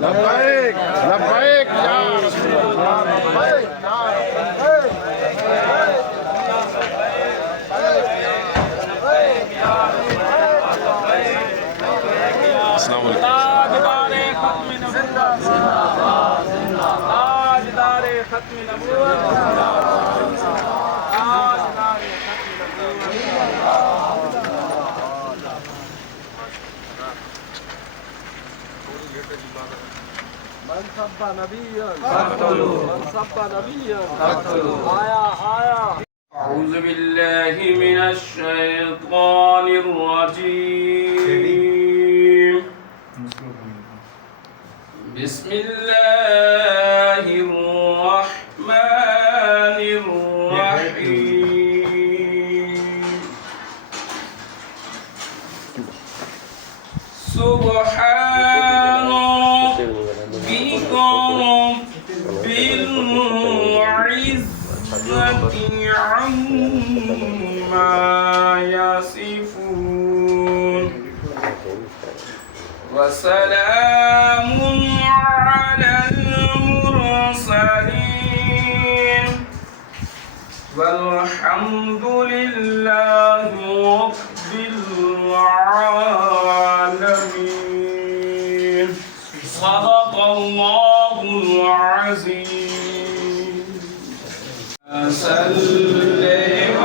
लब्बैक लब्बैक या रसूल अल्लाह लब्बैक या अस्सलाम वालेकुम। ताजदारे खत्म नबूवत जिंदाबाद जिंदाबाद, ताजदारे खत्म नबूवत जिंदाबाद ताजदारे खत्म नबूवत जिंदाबाद। मन सब्बा नबिय्यन मन सब्बा नबिय्यन आया आया। अऊज़ु बिल्लाहि मिनश शैतानिर रजीम। बिस्मिल्लाहिर रहमानिर रहीम। सुब्हाना बिल इज़्ज़ति अम्मा यसिफून व सलामुन अलल मुरसलीन वल्हम्दुलिल्लाहि रब्बिल आलमीन। सदक़ल्लाहुल अज़ीम। सल्ले व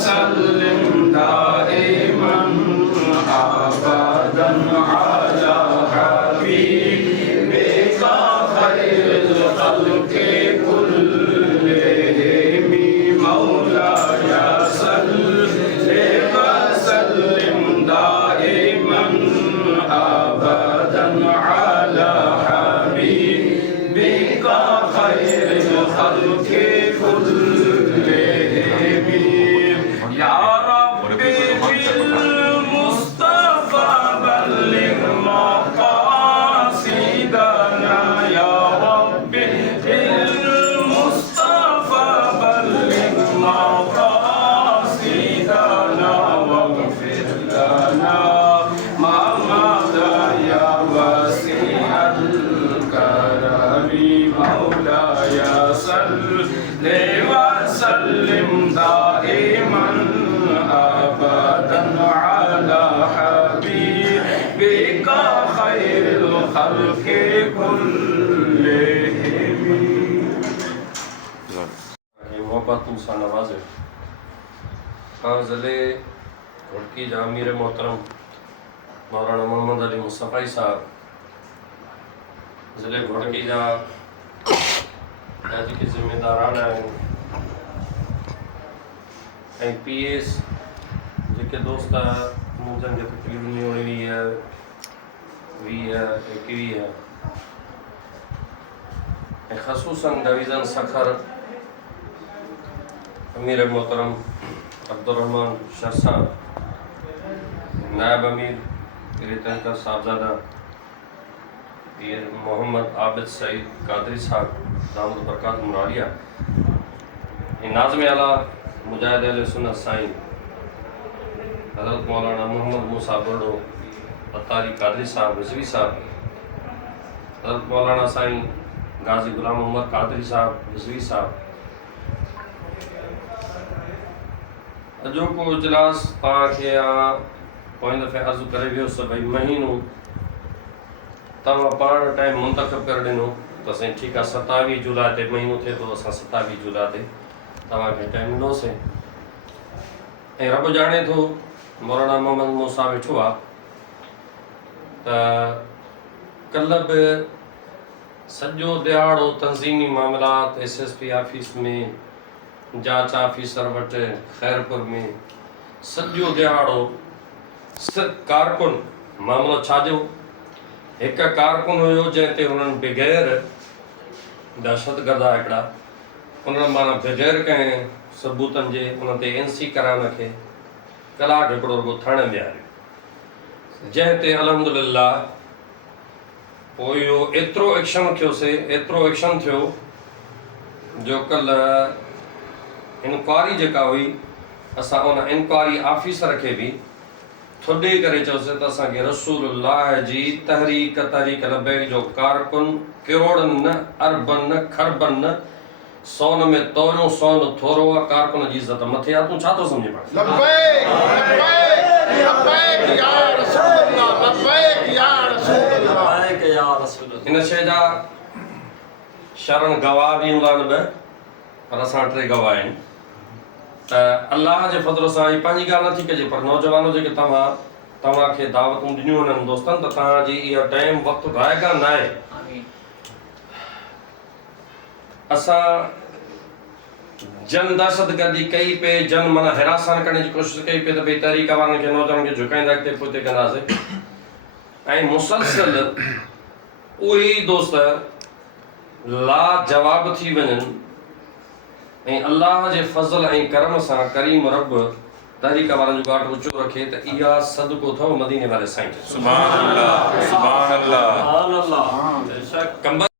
सल्लिम दाइमन अबदन अला हबीबिका खैरिल खल्क़ि कुल्लिहिम मौलाया सल्ले व सल्लिम दाइमन अबदन अला हबीबिका खैरिल खल्क़ि या रब्बी बिल मुस्तफा बल्लिग मक़ासिदना या रब्बी बिल मुस्तफा बल्लिग मक़ासिदना वग़फिर लना मा मदा या वसीअल करमी मौलाया सल्ले व सल्लिम दाइमन अबदन अला हबीबिका खैरिल खल्क़ि कुल्लिहिम। मोहब्बतों से नवाजे ज़िले घोड़की जा अमीर मोहतरम मौलाना मोहम्मद अली मुस्तफ़ाई साहब, ज़िले घोड़की जा की जिम्मेदारान आहिनि PS जेके दोस्त मुंहिंजनि खे तकलीफ़ 19, 20, 21 ऐं ख़ुसूसन डिवीज़न सखर अमीर मोहतरम अब्दुर्रहमान शाह साहब, नायब अमीर पीर तंकर साहबजादा पीर मोहम्मद आबिद सईद कादरी साहब दामद बरकातुहु आलिया, नाज़िम आला मुजाहिद अहले सुन्नत साईं हज़रत मौलाना मोहम्मद मूसा बुर्डो अतारी कादरी साहब रिज़वी साहब, हज़रत मौलाना साईं गाज़ी गुलाम उमर कादरी साहब रिज़वी साहब। अॼोको इजलास तव्हांखे पोइ दफ़े अर्ज़ु करे वियुसि भई महीनो तव्हां पाण टाइम मुंतखब करे ॾिनो त साईं ठीकु आहे 27 जुलाई ते महीनो थिए थो, असां 27 जुलाई ते तव्हांखे टाइम ॾिनोसीं ऐं रब ॼाणे थो मौलाना मोहम्मद मूसा वेठो आहे त कल्ह बि सॼो दिहाड़ो तंज़ीमी मामलात SSP ऑफिस में, जांच ऑफिसर वटि ख़ैरपुर में सॼो दिहाड़ो सिर्फ़ु कारकुन मामिलो छाजो हिकु कारकुन हुयो जंहिं ते हुननि बग़ैर दहशतगर्द हिकिड़ा उन्हनि माना बग़ैर कंहिं सबूतनि जे उन ते NC कराइण खे कलाक हिकिड़ो रुॻो थाणे में आयो, जंहिं ते अल्हम्दुलिल्लाह पोइ इहो एतिरो एक्शन थियो जो कल्ह इंक्वायरी जेका हुई असां उन इंक्वायरी ऑफिसर खे बि थोॾे करे चयोसीं त असांखे रसूलुल्लाह जी तहरीक लबैक जो कारकुन करोड़नि न अरबनि न खरबनि न सोन में तोरियो सोन थोरो आहे कारकुन जी इज़त मथे आहे तूं छा थो सम्झे पाण लब्बैक लब्बैक लब्बैक या रसूल अल्लाह लब्बैक या रसूल अल्लाह हिन शइ जा शरण गवाह बि हूंदा आहिनि ॿ पर असां 3 गवाह आहिनि त अलाह जे फज़ल सां ही पंहिंजी ॻाल्हि नथी कजे पर नौजवानो जेके तव्हांखे दावतूं ॾिनियूं हुननि दोस्तनि त तव्हांजी इहो टाइम वक़्तु रायगा न आहे असां जन दहशतगर्दी कई पे जन माना हिरासण करण जी कोशिशि कई पे त भई तहरीक वारनि खे नौजवाननि खे झुकाईंदा अॻिते पोइ कंदासीं ऐं मुसलसल उहे ई दोस्त लाजवाब थी वञनि ऐं अल्लाह जे फज़ल ऐं करम सां करीम रब तहरीक वारनि जो ॻाढ़ ऊचो रखे त इहा सदको अथव मदीने वारे साईं जो सुभान अल्लाह सुभान अल्लाह कंबल